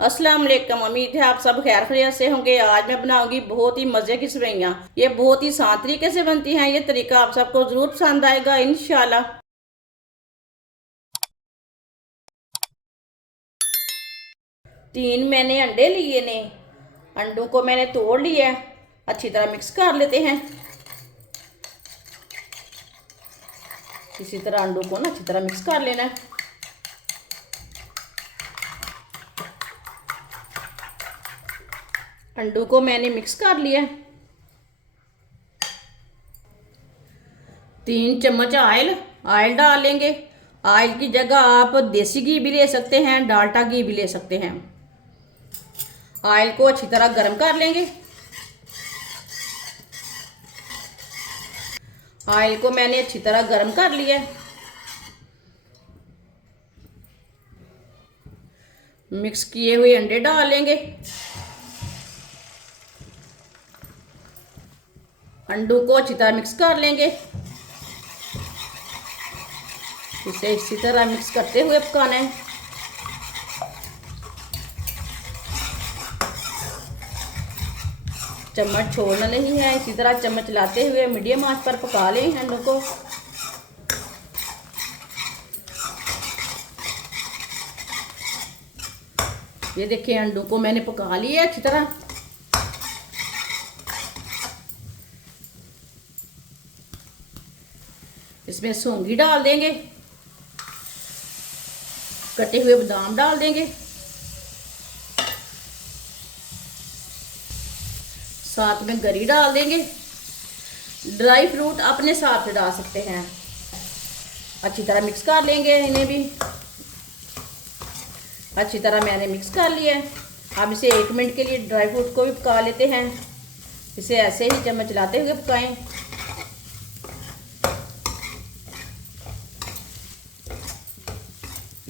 अस्सलाम वालेकुम। उम्मीद है आप सब खैर खैरियत से होंगे। आज मैं बनाऊंगी बहुत ही मज़े की सेवइयाँ। ये बहुत ही आसान तरीके से बनती हैं। ये तरीका आप सबको ज़रूर पसंद आएगा इंशाल्लाह। 3 मैंने अंडे लिए ने। अंडों को मैंने तोड़ लिया है। अच्छी तरह मिक्स कर लेते हैं। इसी तरह अंडों को ना अच्छी तरह मिक्स कर लेना है। अंडों को मैंने मिक्स कर लिया। 3 चम्मच ऑयल ऑयल डाल लेंगे। ऑयल की जगह आप देसी घी भी ले सकते हैं, डाल्डा घी भी ले सकते हैं। ऑयल को अच्छी तरह गर्म कर लेंगे। ऑयल को मैंने अच्छी तरह गर्म कर लिया। मिक्स किए हुए अंडे डाल लेंगे। अंडों को अच्छी तरह मिक्स कर लेंगे। इसे इसी तरह मिक्स करते हुए पकाना है। चम्मच छोड़ना नहीं है। इसी तरह चम्मच चलाते हुए मीडियम आंच पर पका लें अंडों को। ये देखिए अंडों को मैंने पका लिया अच्छी तरह। इसमें सौंगी डाल देंगे, कटे हुए बादाम डाल देंगे, साथ में गरी डाल देंगे। ड्राई फ्रूट अपने हिसाब से डाल सकते हैं। अच्छी तरह मिक्स कर लेंगे इन्हें भी। अच्छी तरह मैंने मिक्स कर लिया है। अब इसे 1 मिनट के लिए ड्राई फ्रूट को भी पका लेते हैं। इसे ऐसे ही चम्मच चलाते हुए पकाएं।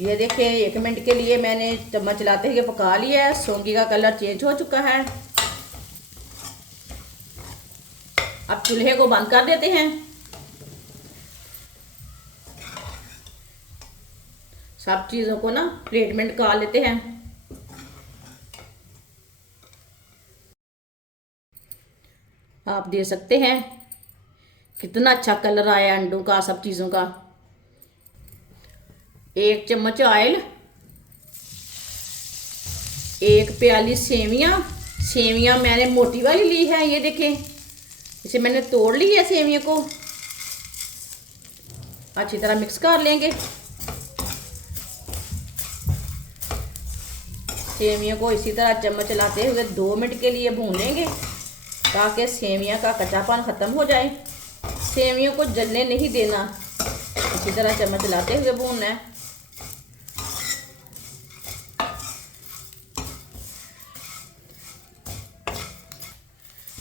ये देखिए 1 मिनट के लिए मैंने चम्मच चलाते हुए पका लिया है। सौंगी का कलर चेंज हो चुका है। अब चूल्हे को बंद कर देते हैं। सब चीज़ों को ना प्लेट में निकाल लेते हैं। आप दे सकते हैं कितना अच्छा कलर आया अंडों का, सब चीज़ों का। 1 चम्मच ऑयल, 1 प्याली सेवियाँ। सेवियाँ मैंने मोटी वाली ली है। ये देखें, इसे मैंने तोड़ ली है सेवियों को। अच्छी तरह मिक्स कर लेंगे। सेवियों को इसी तरह चम्मच चलाते हुए 2 मिनट के लिए भून लेंगे ताकि सेवियां का कच्चापन ख़त्म हो जाए। सेवियों को जलने नहीं देना। इसी तरह चम्मच चलाते हुए भूनना है।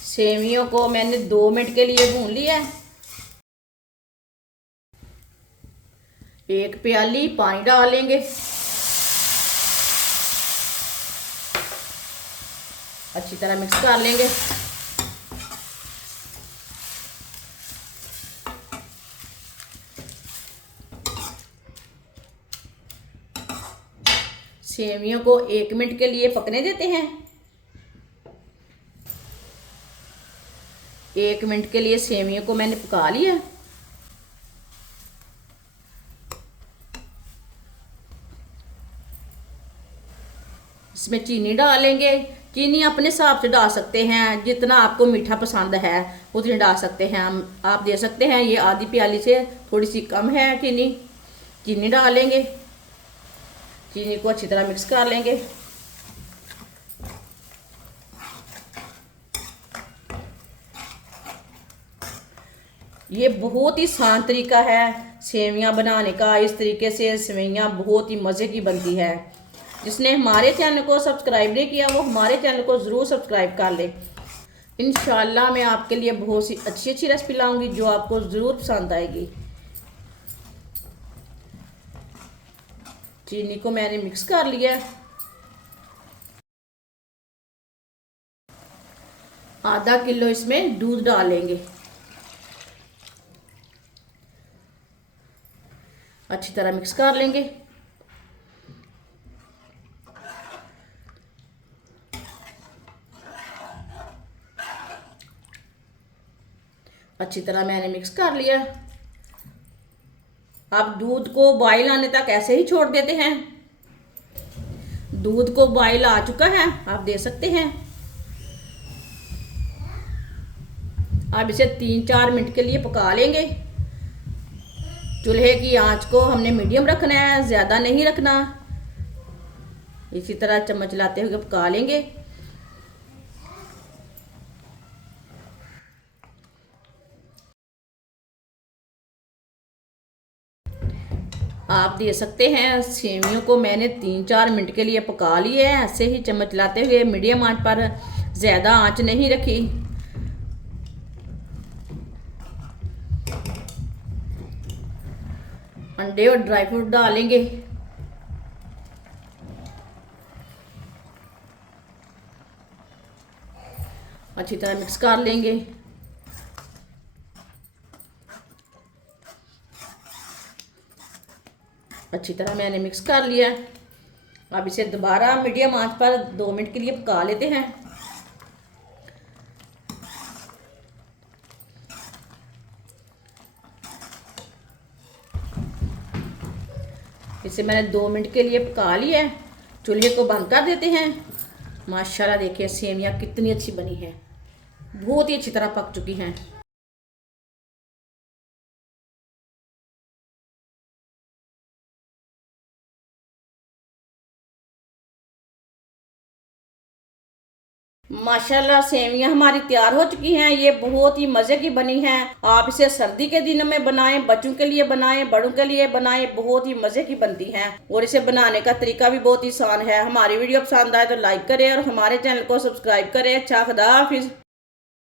सेवियों को मैंने 2 मिनट के लिए भून लिया है। 1 प्याली पानी डाल लेंगे। अच्छी तरह मिक्स कर लेंगे। सेवियों को 1 मिनट के लिए पकने देते हैं। 1 मिनट के लिए सेवियों को मैंने पका लिया। इसमें चीनी डालेंगे। चीनी अपने हिसाब से डाल सकते हैं, जितना आपको मीठा पसंद है उतनी डाल सकते हैं। आप दे सकते हैं। ये आधी प्याली से थोड़ी सी कम है चीनी। चीनी डालेंगे। चीनी को अच्छी तरह मिक्स कर लेंगे। ये बहुत ही आसान तरीका है सेवइयाँ बनाने का। इस तरीके से सेवइयाँ बहुत ही मज़े की बनती है। जिसने हमारे चैनल को सब्सक्राइब नहीं किया वो हमारे चैनल को ज़रूर सब्सक्राइब कर ले। इंशाल्लाह मैं आपके लिए बहुत सी अच्छी अच्छी रेसिपी लाऊंगी जो आपको ज़रूर पसंद आएगी। चीनी को मैंने मिक्स कर लिया है। आधा किलो इसमें दूध डालेंगे। अच्छी तरह मिक्स कर लेंगे। अच्छी तरह मैंने मिक्स कर लिया। अब दूध को बॉईल आने तक ऐसे ही छोड़ देते हैं। दूध को बॉईल आ चुका है, आप देख सकते हैं। अब इसे 3-4 मिनट के लिए पका लेंगे। चूल्हे की आंच को हमने मीडियम रखना है, ज़्यादा नहीं रखना। इसी तरह चम्मच लाते हुए पका लेंगे। आप देख सकते हैं सेवियों को मैंने 3-4 मिनट के लिए पका लिया है, ऐसे ही चम्मच लाते हुए मीडियम आंच पर, ज़्यादा आंच नहीं रखी। अंडे और ड्राई फ्रूट डालेंगे। अच्छी तरह मिक्स कर लेंगे। अच्छी तरह मैंने मिक्स कर लिया। अब इसे दोबारा मीडियम आंच पर 2 मिनट के लिए पका लेते हैं। इसे मैंने 2 मिनट के लिए पका लिया है। चूल्हे को बंद कर देते हैं। माशाल्लाह देखिए सेवियां कितनी अच्छी बनी है, बहुत ही अच्छी तरह पक चुकी हैं। माशाल्लाह सेवियां हमारी तैयार हो चुकी हैं। ये बहुत ही मज़े की बनी हैं। आप इसे सर्दी के दिनों में बनाएं, बच्चों के लिए बनाएं, बड़ों के लिए बनाएं, बहुत ही मज़े की बनती हैं। और इसे बनाने का तरीका भी बहुत ही आसान है। हमारी वीडियो पसंद आए तो लाइक करें और हमारे चैनल को सब्सक्राइब करें। अच्छा, खुदा हाफिज़।